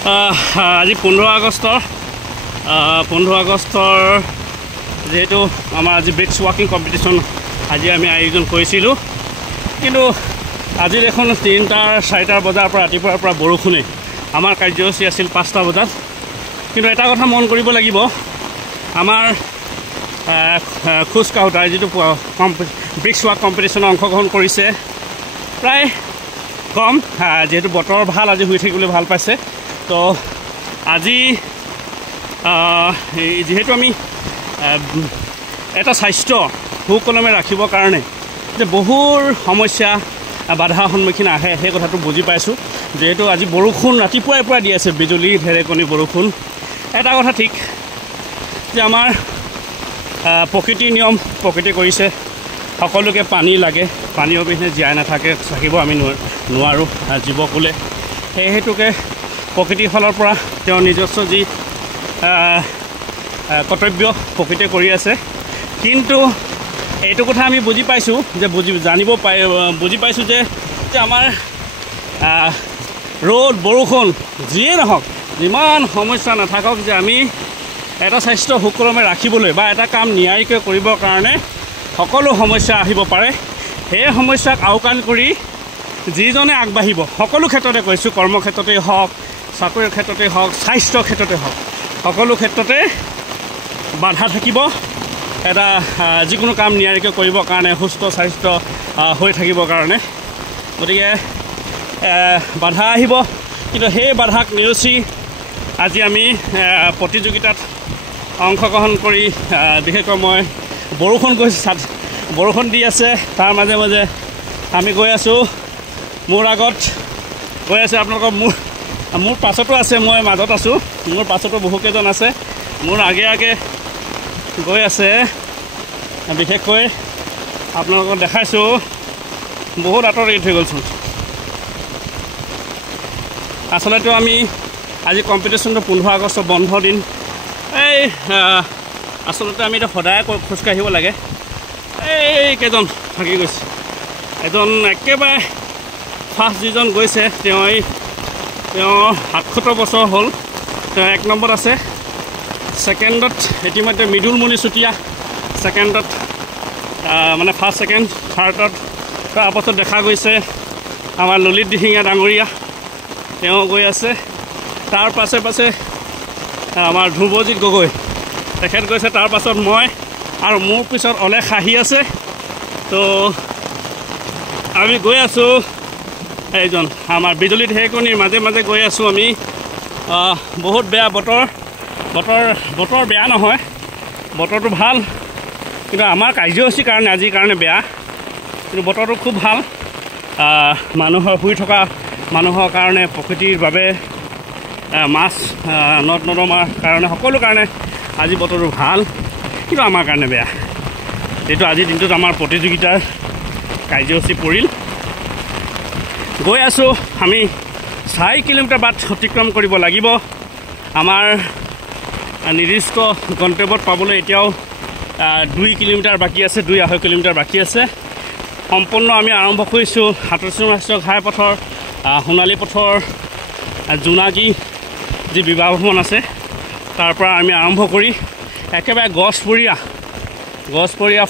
আজি 15 আগষ্টৰ যেহেতু আমাৰ আজি ব্ৰিক্স ৱাকিং কম্পিটিশ্যন আজি আমি আয়োজন কৰিছিলোঁ, কিন্তু আজি দেখোন 3-4 বজাৰ পৰা ৰাতিপুৱাৰ পৰা বৰষুণে আমাৰ কাৰ্যসূচী আছিল 5টা বজাত। কিন্তু এটা কথা মন কৰিব লাগিব, আমাৰ খোজ কাঢ়োতাই যিটো ব্ৰিক্স ৱাক কম্পিটিশ্যনত অংশগ্ৰহণ কৰিছে প্ৰায় কম, যেহেতু বতৰ ভাল আজি শুই থাকিবলৈ ভাল পাইছে। তো আজি যেহেতু আমি এটা স্বাস্থ্য সুকলমে ৰাখিবৰ কাৰণে যে বহুৰ সমস্যা বাধাৰ সন্মুখীন আহে সেই কথাটো বুজি পাইছোঁ। যেহেতু আজি বৰষুণ ৰাতিপুৱাই পৰা দি আছে, বিজুলী ঢেৰেকণি বৰষুণ। এটা কথা ঠিক যে আমাৰ প্ৰকৃতিৰ নিয়ম প্ৰকৃতি কৰিছে, সকলোকে পানী লাগে, পানী অবিহনে জীয়াই থাকিব আমি নোৱাৰোঁ জীৱকুলে। সেই হেতুকে প্ৰকৃতিৰ ফালৰ পৰা তেওঁ নিজস্ব যি কৰ্তব্য প্ৰকৃতিয়ে কৰি আছে। কিন্তু এইটো কথা আমি বুজি পাইছোঁ যে বুজি পাইছোঁ যে আমাৰ ৰ'দ বৰষুণ যিয়ে নহওক, যিমান সমস্যা নাথাকক, যে আমি এটা স্বাস্থ্য সুকলমে ৰাখিবলৈ বা এটা কাম নিয়াৰিকৈ কৰিবৰ কাৰণে সকলো সমস্যা আহিব পাৰে। সেই সমস্যাক আওকাণ কৰি যিজনে আগবাঢ়িব, সকলো ক্ষেত্ৰতে কৈছোঁ, কৰ্মক্ষেত্ৰতেই হওক, চাকৰিৰ ক্ষেত্ৰতেই হওক, স্বাস্থ্যৰ ক্ষেত্ৰতে হওক, সকলো ক্ষেত্ৰতে বাধা থাকিব। এটা যিকোনো কাম নিয়াৰিকৈ কৰিবৰ কাৰণে, সুস্থ স্বাস্থ্য হৈ থাকিবৰ কাৰণে, গতিকে বাধা আহিব। কিন্তু সেই বাধাক নেওচি আজি আমি প্ৰতিযোগিতাত অংশগ্ৰহণ কৰি, বিশেষকৈ মই বৰষুণ দি আছে, তাৰ মাজে মাজে আমি গৈ আছোঁ। মোৰ আগত গৈ আছে আপোনালোকৰ, মোৰ পাছতো আছে, মই মাজত আছোঁ, মোৰ পাছতো বহুকেইজন আছে, মোৰ আগে গৈ আছে। বিশেষকৈ আপোনালোকক দেখাইছোঁ, বহুত আঁতৰত এৰি থৈ গ'লচোন। আচলতে আমি আজি কম্পিটিশ্যনটো 15 আগষ্ট বন্ধ দিন, আচলতে আমি এতিয়া সদায় খোজকাঢ়িব লাগে। কেইজন থাকি গৈছে, এজন একেবাৰে ফাৰ্ষ্ট যিজন গৈছে তেওঁ 77 বছৰ হ'ল, তেওঁ 1 নম্বৰত আছে। ছেকেণ্ডত ইতিমধ্যে মৃদুলমণি চুতীয়া ছেকেণ্ডত, মানে ফাৰ্ষ্ট ছেকেণ্ড থাৰ্ডত। তাৰপাছত দেখা গৈছে আমাৰ ললিত দিহিঙীয়া ডাঙৰীয়া, তেওঁ গৈ আছে। তাৰ পাছে আমাৰ ধ্ৰুৱজিৎ গগৈ তেখেত গৈছে। তাৰপাছত মই, আৰু মোৰ পিছত অলেখ আহি আছে। তো আমি গৈ আছোঁ, এইজন আমাৰ বিজুলী ঢেৰেকণিৰ মাজে মাজে গৈ আছোঁ আমি। বহুত বেয়া বতৰ বেয়া নহয়, বতৰটো ভাল, কিন্তু আমাৰ কাৰ্যসূচীৰ কাৰণে আজিৰ কাৰণে বেয়া। কিন্তু বতৰটো খুব ভাল, মানুহৰ শুই থকা মানুহৰ কাৰণে, প্ৰকৃতিৰ বাবে, মাছ নদ নৰ্দমাৰ কাৰণে, সকলো কাৰণে আজি বতৰটো ভাল, কিন্তু আমাৰ কাৰণে বেয়া। যিহেতু আজিৰ দিনটোত আমাৰ প্ৰতিযোগিতাৰ কাৰ্যসূচী পৰিল। গৈ আছোঁ আমি 4 কিলোমিটাৰ বাট অতিক্ৰম কৰিব লাগিব। আমাৰ নিৰ্দিষ্ট গন্তব্যত পাবলৈ এতিয়াও 2 কিলোমিটাৰ বাকী আছে, 2-2.5 কিলোমিটাৰ বাকী আছে। সম্পূৰ্ণ আমি আৰম্ভ কৰিছোঁ সাতোচি ৰাষ্ট্ৰীয় ঘাইপথৰ সোণালী পথৰ জোনাকী যি বিবাহ ভৱন আছে, তাৰ পৰা আমি আৰম্ভ কৰি একেবাৰে গছপৰীয়া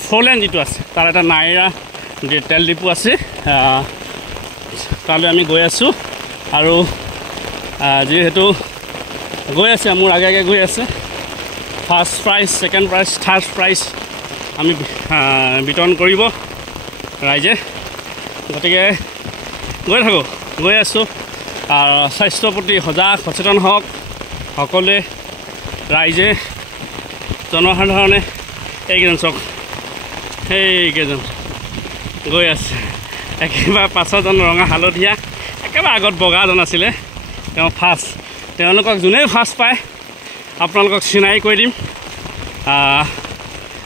4 লেন যিটো আছে, তাৰ এটা নাইৰা তেল ডিপু আছে, তালৈ আমি গৈ আছোঁ। আৰু যিহেতু গৈ আছে, মোৰ আগে গৈ আছে, first prize, second prize, third prize আমি বিতৰণ কৰিব ৰাইজে। গতিকে গৈ আছোঁ। স্বাস্থ্যৰ প্ৰতি সচেতন হওক সকলোৱে, ৰাইজে, জনসাধাৰণে। এইকেইজন চাওক, সেইকেইজন গৈ আছে। একেবাৰে পাছৰজন ৰঙা হালধীয়া, একেবাৰে আগত বগাজন আছিলে, তেওঁ ফাৰ্ষ্ট। তেওঁলোকক যোনেই ফাৰ্ষ্ট পায় আপোনালোকক চিনাকি কৰি দিম,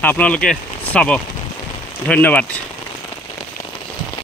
আপোনালোকে চাব। ধন্যবাদ।